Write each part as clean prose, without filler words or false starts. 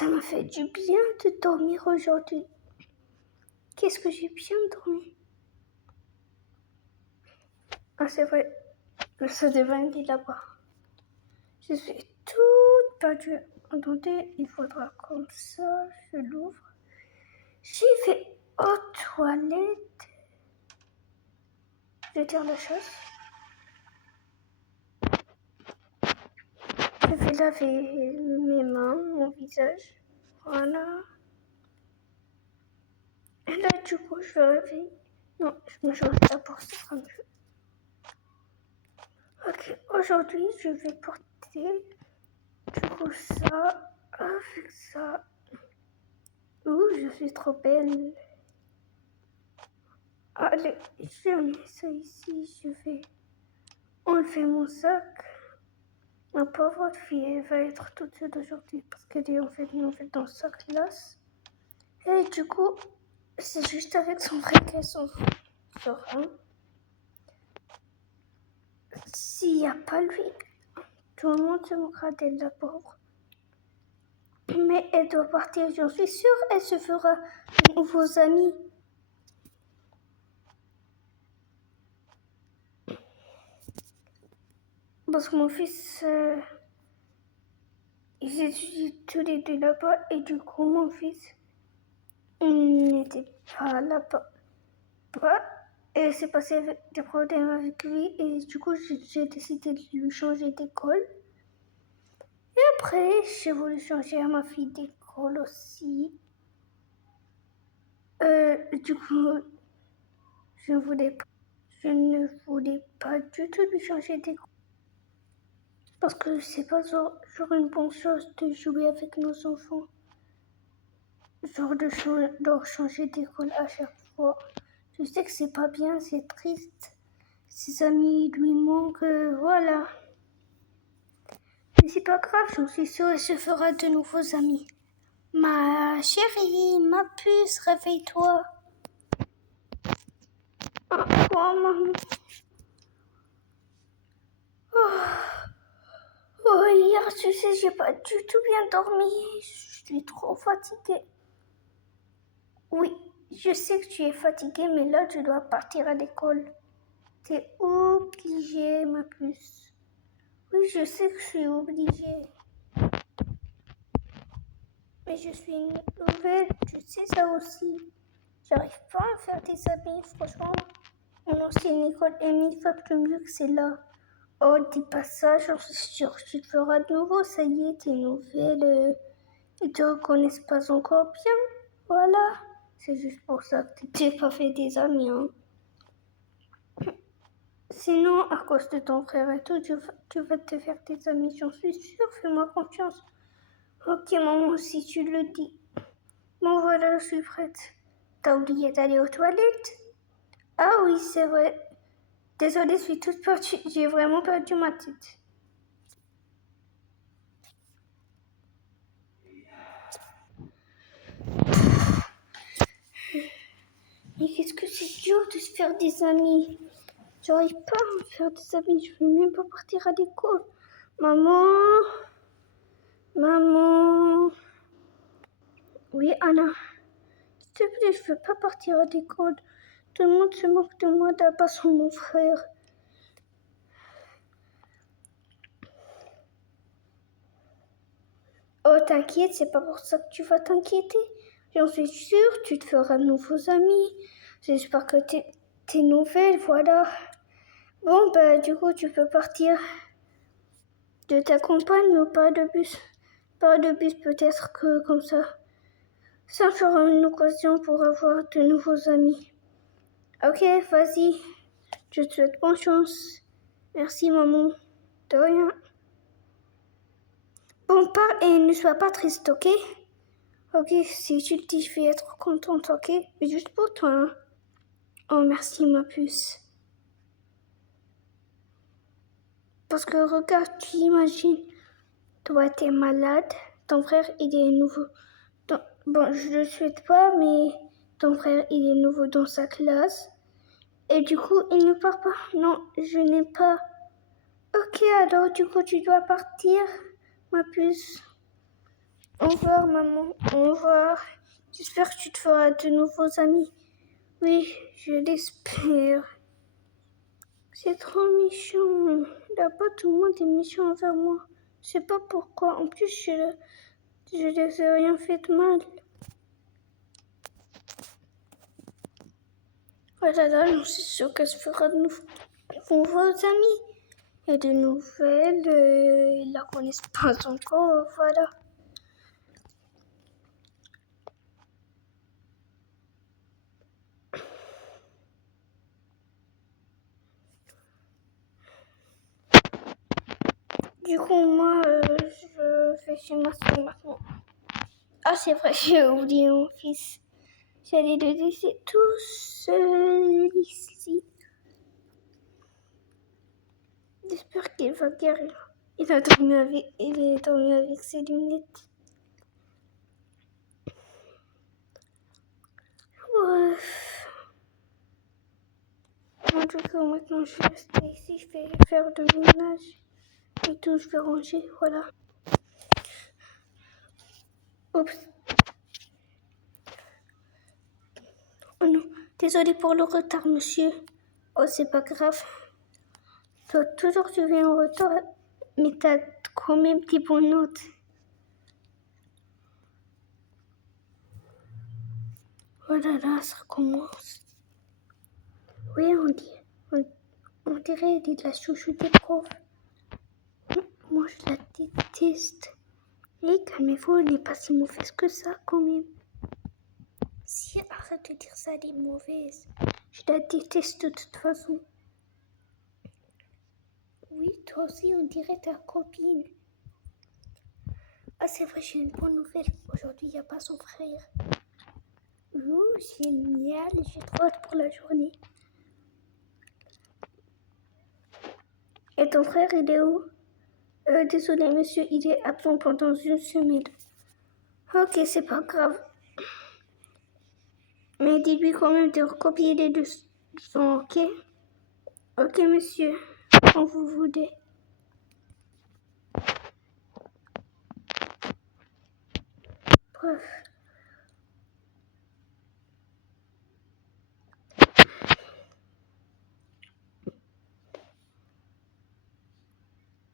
ça m'a fait du bien de dormir aujourd'hui. Qu'est-ce que j'ai bien dormi? Ah, c'est vrai, ça devait être là-bas. Je suis toute perdue. Attendez, il faudra comme ça, je l'ouvre. J'y vais aux toilettes. Je tire la chasse. Je vais laver mes mains, mon visage. Voilà. Et là, du coup, je vais réveiller. Non, je me change d'abord, ce sera mieux. Ok, aujourd'hui, je vais porter du coup ça avec ça. Ouh, je suis trop belle. Allez, je mets ça ici, je vais enlever mon sac. Ma pauvre fille, elle va être toute seule aujourd'hui parce qu'elle est en fait nouvelle dans sa classe. Et du coup, c'est juste avec son frère qu'elle sort. S'il n'y a pas lui, tout le monde se moquera d'elle, la pauvre. Mais elle doit partir, j'en suis sûre, elle se fera de nouveaux amis. Parce que mon fils, ils étudient tous les deux là-bas et du coup, mon fils, il n'était pas là-bas. Et c'est passé avec des problèmes avec lui et du coup, j'ai décidé de lui changer d'école. Et après, j'ai voulu changer à ma fille d'école aussi. Du coup, je ne voulais pas du tout lui changer d'école. Parce que c'est pas genre une bonne chose de jouer avec nos enfants. Genre de leur changer d'école à chaque fois. Je sais que c'est pas bien, c'est triste. Ses amis lui manquent, voilà. Mais c'est pas grave, j'en suis sûre, elle se fera de nouveaux amis. Ma chérie, ma puce, réveille-toi. Oh, maman. Oh, hier, tu sais, j'ai pas du tout bien dormi. Je suis trop fatiguée. Oui, je sais que tu es fatiguée, mais là, tu dois partir à l'école. T'es obligée, ma puce. Oui, je sais que je suis obligée. Mais je suis une nouvelle, tu sais ça aussi. J'arrive pas à faire des amis, franchement. Mon ancienne école est 1000 fois plus mieux que celle-là. Oh, dis pas ça, j'en suis sûre. Tu te feras de nouveau, ça y est, t'es nouvelle. Ils te reconnaissent pas encore bien. Voilà. C'est juste pour ça que t'es pas fait des amis, hein. Sinon, à cause de ton frère et tout, tu vas te faire des amis, j'en suis sûre, fais-moi confiance. Ok, maman, si tu le dis. Bon, voilà, je suis prête. T'as oublié d'aller aux toilettes? Ah oui, c'est vrai. Désolée, je suis toute perdue. J'ai vraiment perdu ma tête. Mais qu'est-ce que c'est dur de se faire des amis. J'arrive pas à me faire des amis. Je veux même pas partir à l'école. Maman. Maman. Oui, Anna. S'il te plaît, je veux pas partir à l'école. Tout le monde se moque de moi d'abord sur mon frère. Oh, t'inquiète, c'est pas pour ça que tu vas t'inquiéter. J'en suis sûre, tu te feras de nouveaux amis. J'espère que t'es nouvelle, voilà. Bon, bah, du coup, tu peux partir de ta compagne ou pas de bus. Pas de bus, peut-être que comme ça. Ça fera une occasion pour avoir de nouveaux amis. Ok, vas-y. Je te souhaite bonne chance. Merci, maman. De rien. Bon, pars et ne sois pas triste, ok? Ok, si tu le dis, je vais être contente, ok? Mais juste pour toi, hein. Oh, merci, ma puce. Parce que regarde, tu imagines, toi, t'es malade, ton frère, il est nouveau. Bon, je le souhaite pas, mais ton frère, il est nouveau dans sa classe. Et du coup, il ne part pas. Non, je n'ai pas. Ok, alors, du coup, tu dois partir, ma puce. Au revoir, maman. Au revoir. J'espère que tu te feras de nouveaux amis. Oui, je l'espère. C'est trop méchant. Là-bas, tout le monde est méchant envers moi. Je sais pas pourquoi. En plus, je les ai rien fait de mal. Oh là là, j'en suis sûre qu'elle se fera de nouveaux amis. Et de nouvelles, ils la connaissent pas encore, voilà. Du coup, moi, je vais chez ma soeur maintenant. Ah, c'est vrai, j'ai oublié mon fils. J'allais le laisser tout seul ici. J'espère qu'il va guérir. Il est dormi avec ses lunettes. Bref. En tout cas, maintenant, je vais rester ici. Je vais faire le ménage et tout. Je vais ranger, voilà. Oups. Oh non. Désolé pour le retard, monsieur. Oh, c'est pas grave. Toi, toujours, tu viens en retard. Mais t'as quand même des bonnes notes. Oh là là, ça commence. Oui, on dirait elle est de la chouchou des profs. Moi, je la déteste. Et calmez-vous, elle n'est pas si mauvaise que ça, quand même. Si, arrête de dire ça, elle est mauvaise. Je la déteste de toute façon. Oui, toi aussi, on dirait ta copine. Ah, c'est vrai, j'ai une bonne nouvelle. Aujourd'hui, il n'y a pas son frère. Ouh, génial, j'ai trop hâte pour la journée. Et ton frère, il est où? Désolé, monsieur, il est absent pendant une semaine. Ok, c'est pas grave. Mais dis-lui quand même de recopier les leçons, ok? Ok, monsieur, quand vous voulez. Bref.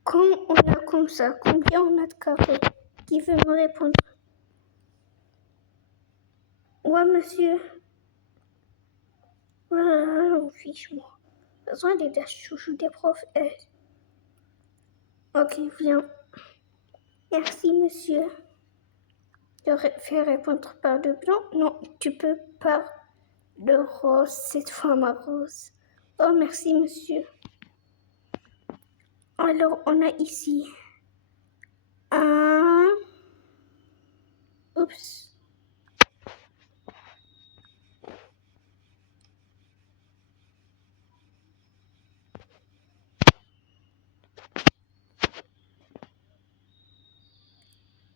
Quand on a comme ça, combien on a de carrés? Qui veut me répondre? Ouais, monsieur. Voilà, j'en fiche, moi. De toute façon, elle est la chouchou des profs, elle. Ok, viens. Merci, monsieur. Je fais répondre par le blanc. Non, tu peux par le rose, cette fois ma rose. Oh, merci, monsieur. Alors, on a ici un... Oups.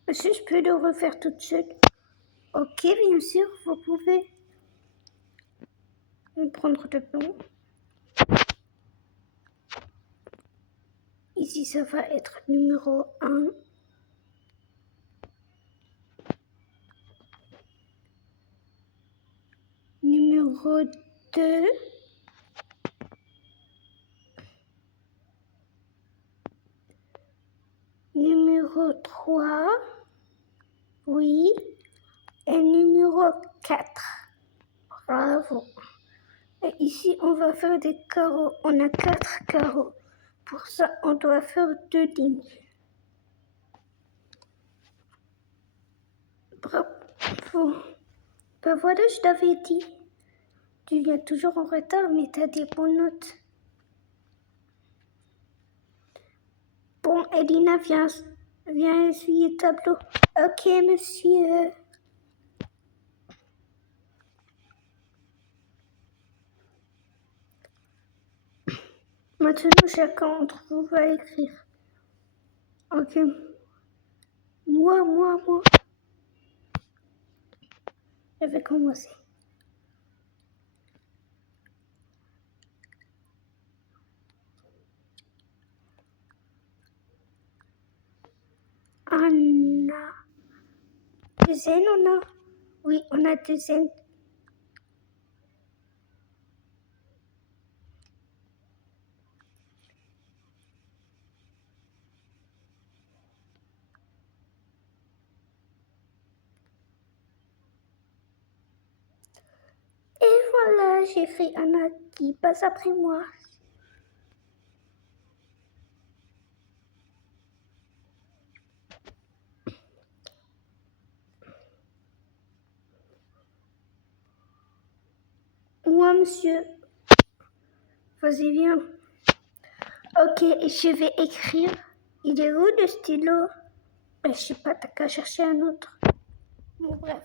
Monsieur, je peux le refaire toute seule. Ok, bien sûr, vous pouvez prendre le blanc. Ici, ça va être numéro 1. Numéro 2. Numéro 3. Oui. Et numéro 4. Bravo. Et ici, on va faire des carreaux. On a 4 carreaux. Pour ça, on doit faire 2 lignes. Bravo. Ben voilà, je t'avais dit. Tu viens toujours en retard, mais tu as des bonnes notes. Bon, Elina, viens essuyer le tableau. Ok, monsieur. Maintenant, chacun d'entre vous va écrire. Ok. Moi. Je vais commencer. Anna. zen, on a? Oui, on a des zen. Et voilà, j'ai fait Anna qui passe après moi. Moi, monsieur. Vas-y, viens. Ok, je vais écrire. Il est où le stylo? Je sais pas, t'as qu'à chercher un autre. Bon, bref.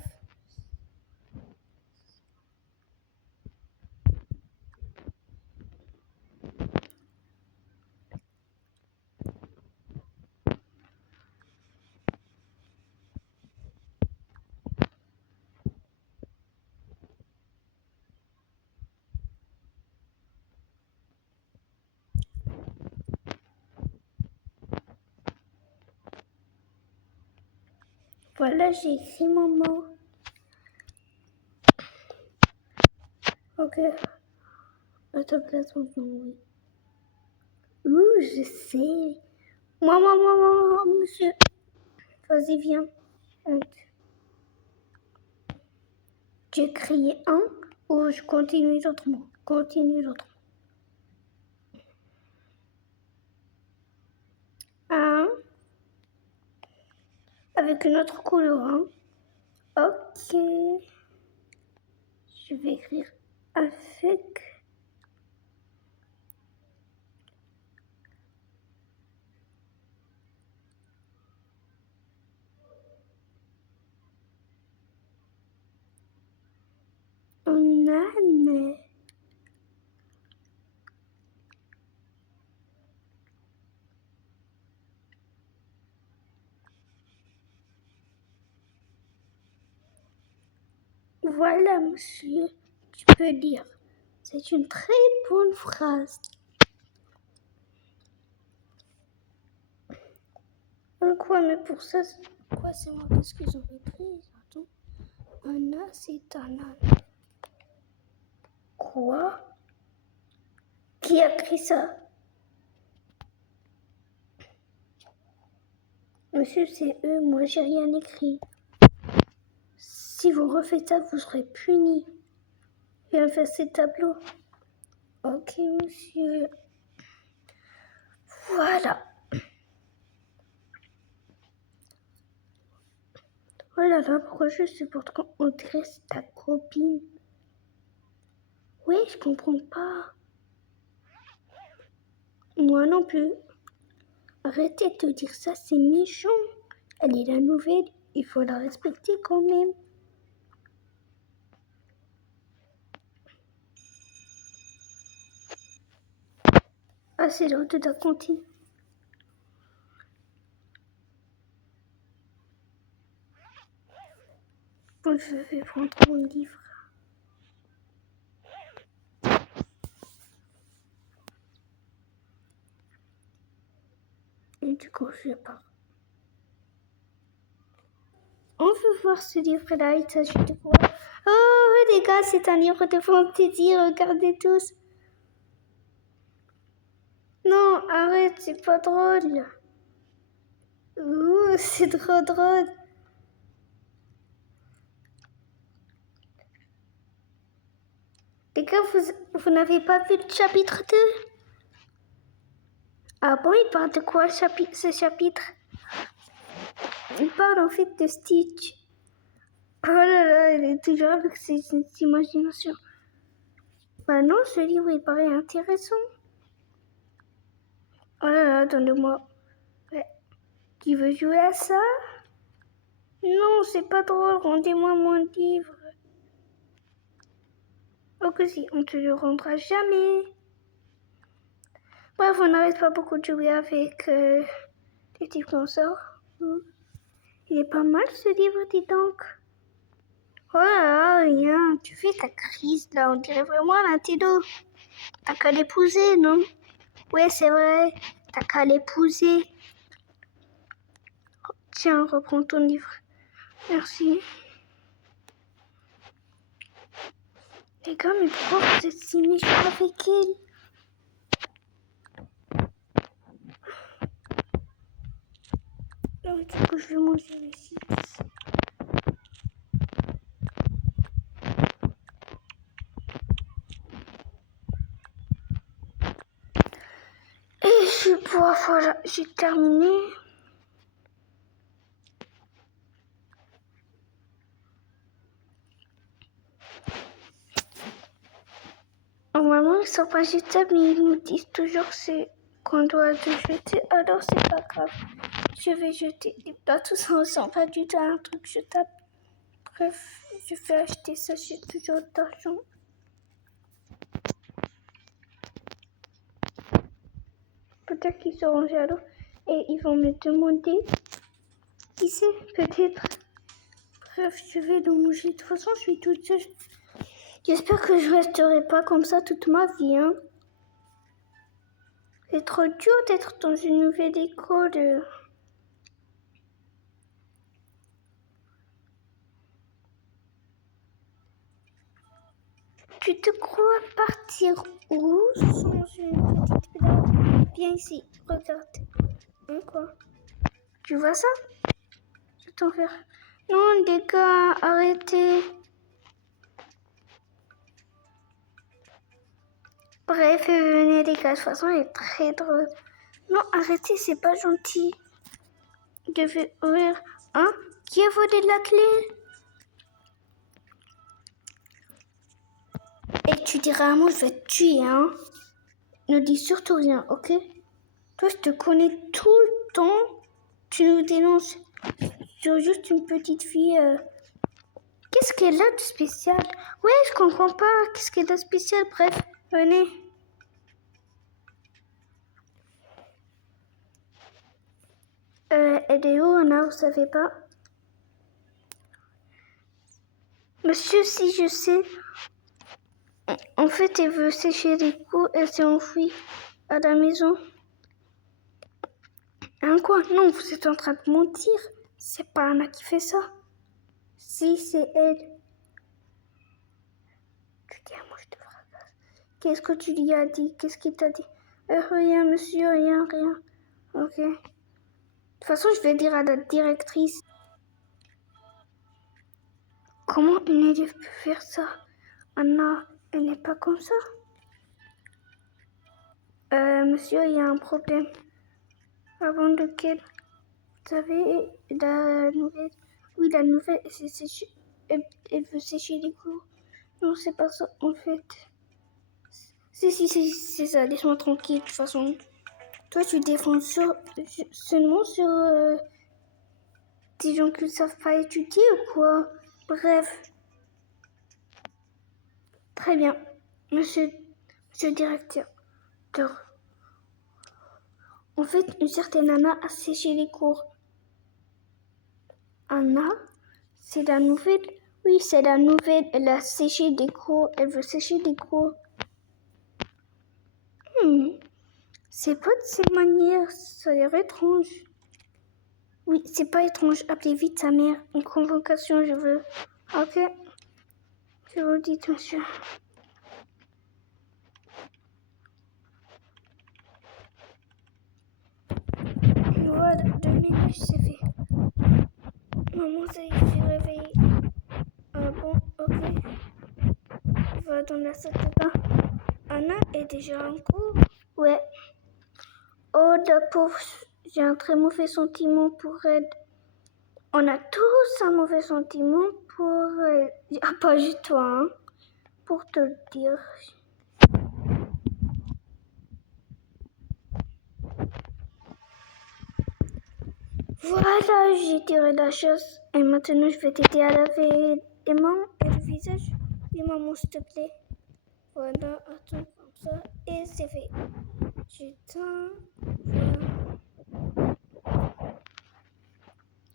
Voilà, j'ai écrit mon mot. Ok. À ta place, maintenant, oui. Ouh, je sais. Moi, monsieur. Vas-y, viens. J'ai crié un ou je continue l'autrement? Continue l'autrement. Un. Avec une autre couleur, hein. Ok. Je vais écrire avec. Un âne. Voilà, monsieur, tu peux lire. C'est une très bonne phrase. Quoi, mais pour ça, quoi, c'est moi parce que j'en ai pris. Attends. Un âne, c'est un âne. Quoi? Qui a écrit ça? Monsieur, c'est eux, moi j'ai rien écrit. Si vous refaites ça, vous serez puni. Viens faire ces tableaux. Ok, monsieur. Voilà. Oh là là, pourquoi je supporte quand on dresse ta copine? Oui, je comprends pas. Moi non plus. Arrêtez de dire ça, c'est méchant. Elle est la nouvelle, il faut la respecter quand même. Ah, c'est l'heure de la cantine. Bon, je vais prendre mon livre. Et du coup, je pars. On veut voir ce livre-là, il s'agit de quoi? Oh, les gars, c'est un livre de fantaisie, regardez tous. Non, arrête, c'est pas drôle. Ouh, c'est trop drôle. Les gars, vous n'avez pas vu le chapitre 2? Ah bon, il parle de quoi ce chapitre? Il parle en fait de Stitch. Oh là là, il est toujours avec ses imaginations. Bah non, ce livre il paraît intéressant. Oh là là, attendez-moi. Ouais. Qui veut jouer à ça? Non, c'est pas drôle, rendez-moi mon livre. Oh que si, on te le rendra jamais. Bref, on n'arrête pas beaucoup de jouer avec les types comme ça. Il est pas mal ce livre, dis donc. Oh là là, rien, tu fais ta crise là, on dirait vraiment un intello. T'as qu'à l'épouser, non? Ouais, c'est vrai, t'as qu'à l'épouser. Tiens, reprends ton livre. Merci. Les gars, mais pourquoi vous êtes si méchants avec elle? Là, du coup, je vais manger les chips. Et voilà, j'ai terminé. Normalement, ils sont pas jetables, mais ils nous disent toujours qu'on doit le jeter. Alors, c'est pas grave. Je vais jeter les plats. Tout ça ressemble pas du tout à un truc jetable. Bref, je vais acheter ça. J'ai toujours d'argent. Peut-être qu'ils seront jaloux et ils vont me demander. Qui sait, peut-être. Bref, je vais le manger. De toute façon, je suis toute seule. J'espère que je resterai pas comme ça toute ma vie. Hein. C'est trop dur d'être dans une nouvelle école. Tu te crois partir où sans une petite blague? Viens ici, regarde. Hein, quoi? Tu vois ça? Je t'en faire. Non, les gars, arrêtez. Bref, venez les gars, de toute façon, elle est très drôle. Non, arrêtez, c'est pas gentil. Je vais ouvrir. Hein? Qui a volé la clé? Et tu diras à moi, je vais te tuer, hein? Ne dis surtout rien, ok? Toi, je te connais tout le temps. Tu nous dénonces sur juste une petite fille. Qu'est-ce qu'elle a de spécial? Ouais, je comprends pas. Qu'est-ce qu'elle a de spécial? Bref, venez. Elle est où, Anna? Vous savez pas? Monsieur, si je sais. En fait, elle veut sécher les coups. Elle s'est enfuie à la maison. Hein, quoi? Non, vous êtes en train de mentir. C'est pas Anna qui fait ça. Si, c'est elle. Tu dis à moi, je te fracasse. Qu'est-ce que tu lui as dit? Qu'est-ce qu'il t'a dit? Rien, monsieur, rien. Ok. De toute façon, je vais dire à la directrice. Comment une élève peut faire ça? Anna, elle n'est pas comme ça. Monsieur, il y a un problème. Avant lequel? Vous savez, la nouvelle. Oui, la nouvelle, elle veut sécher les cours. Non, c'est pas ça, en fait. Si, c'est ça, laisse-moi tranquille, de toute façon. Toi, tu défends seulement sur des gens qui ne savent pas étudier ou quoi? Bref. Très bien, monsieur le directeur. En fait, une certaine Anna a séché les cours. Anna, c'est la nouvelle? Oui, c'est la nouvelle. Elle a séché des cours. Elle veut sécher des cours. C'est pas de ces manières. Ça a l'air étrange. Oui, c'est pas étrange. Appelez vite sa mère. Une convocation, je veux. Ok. Je vous dis, monsieur. Voilà, 2 minutes, c'est fait. Maman, ça y est, je suis réveillée. Ah bon, ok. Va dans la salle de bain. Anna est déjà en cours? Ouais. Oh, la pauvre, j'ai un très mauvais sentiment pour elle. On a tous un mauvais sentiment pour elle. Ah, pas juste toi, hein, pour te le dire. Voilà, j'ai tiré la chasse. Et maintenant, je vais t'aider à laver les mains et le visage. Oui, maman, s'il te plaît. Voilà, attends, comme ça. Et c'est fait. J'éteins. Voilà.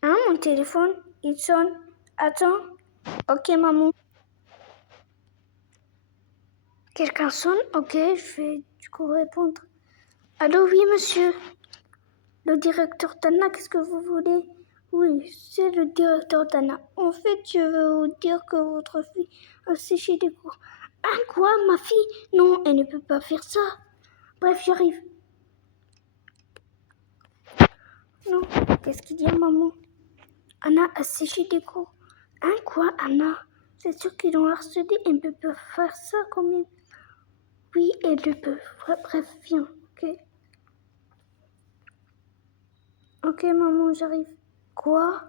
Hein, mon téléphone, il sonne. Attends. Ok, maman. Quelqu'un sonne? Ok, je vais du coup répondre. Allô, oui, monsieur. Le directeur d'Anna, qu'est-ce que vous voulez? Oui, c'est le directeur d'Anna. En fait, je veux vous dire que votre fille a séché des cours. Hein, quoi, ma fille? Non, elle ne peut pas faire ça. Bref, j'arrive. Non, qu'est-ce qu'il dit à maman? Anna a séché des cours. Hein, quoi, Anna? C'est sûr qu'ils l'ont harcelée. Elle ne peut pas faire ça quand même. Oui, elle le peut. Bref, viens, ok? Ok, maman, j'arrive. Quoi?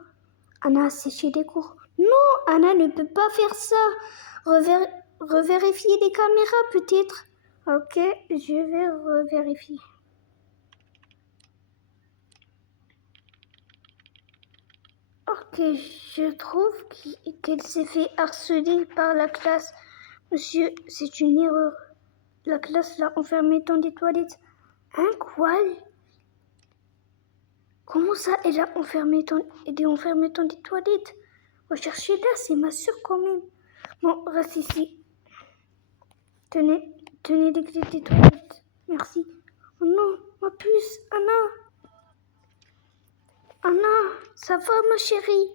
Anna a séché des cours. Non, Anna ne peut pas faire ça. Revérifier les caméras, peut-être. Ok, je vais revérifier. Ok, je trouve qu'elle s'est fait harceler par la classe. Monsieur, c'est une erreur. La classe l'a enfermée dans des toilettes. Hein, quoi? Comment ça, elle est enfermée dans des toilettes? Recherchez-la, c'est ma sœur quand même. Bon, reste ici. Tenez les clés des toilettes. Merci. Oh non, ma puce, Anna, ça va ma chérie?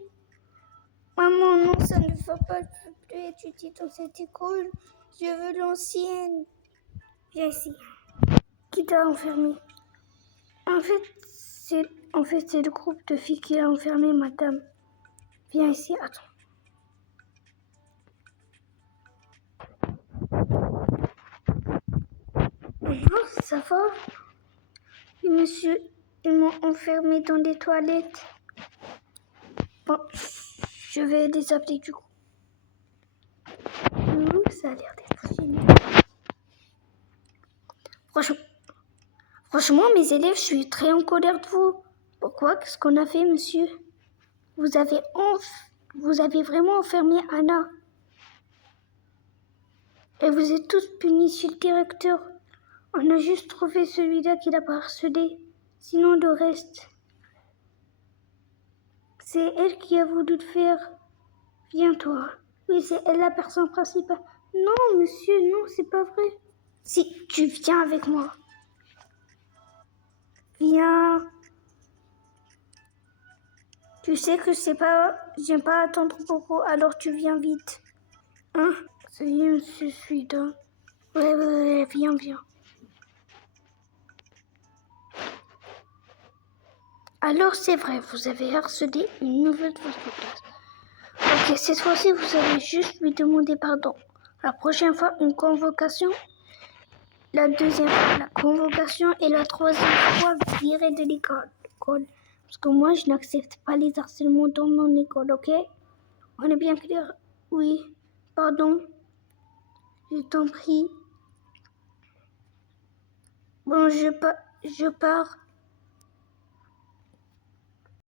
Maman, non, ça ne va pas. Je ne veux plus étudier dans cette école. Je veux l'ancienne. Viens ici. Qui t'a enfermé? En fait, c'est le groupe de filles qui a enfermé madame. Viens ici, attends. Non, ça va? Oui, monsieur, ils m'ont enfermé dans des toilettes. Bon, je vais les appeler du coup. Ça a l'air d'être génial. Franchement, mes élèves, je suis très en colère de vous. Pourquoi? Qu'est-ce qu'on a fait, monsieur? Vous avez vraiment enfermé Anna. Et vous êtes tous punis chez le directeur. On a juste trouvé celui-là qui l'a pas harcelé. Sinon, le reste, c'est elle qui a voulu le faire. Viens, toi. Oui, c'est elle la personne principale. Non, monsieur, non, c'est pas vrai. Si, tu viens avec moi. Viens. Tu sais que j'aime pas attendre beaucoup, alors tu viens vite. Hein? Ça y est, monsieur, je suis là. Ouais, viens. Alors c'est vrai, vous avez harcelé une nouvelle de votre classe. Ok, cette fois-ci, vous allez juste lui demander pardon. La prochaine fois, une convocation. La deuxième fois, la convocation. Et la troisième fois, virer de l'école. Parce que moi, je n'accepte pas les harcèlements dans mon école, ok? On est bien clair? Oui. Pardon. Je t'en prie. Bon, je pars.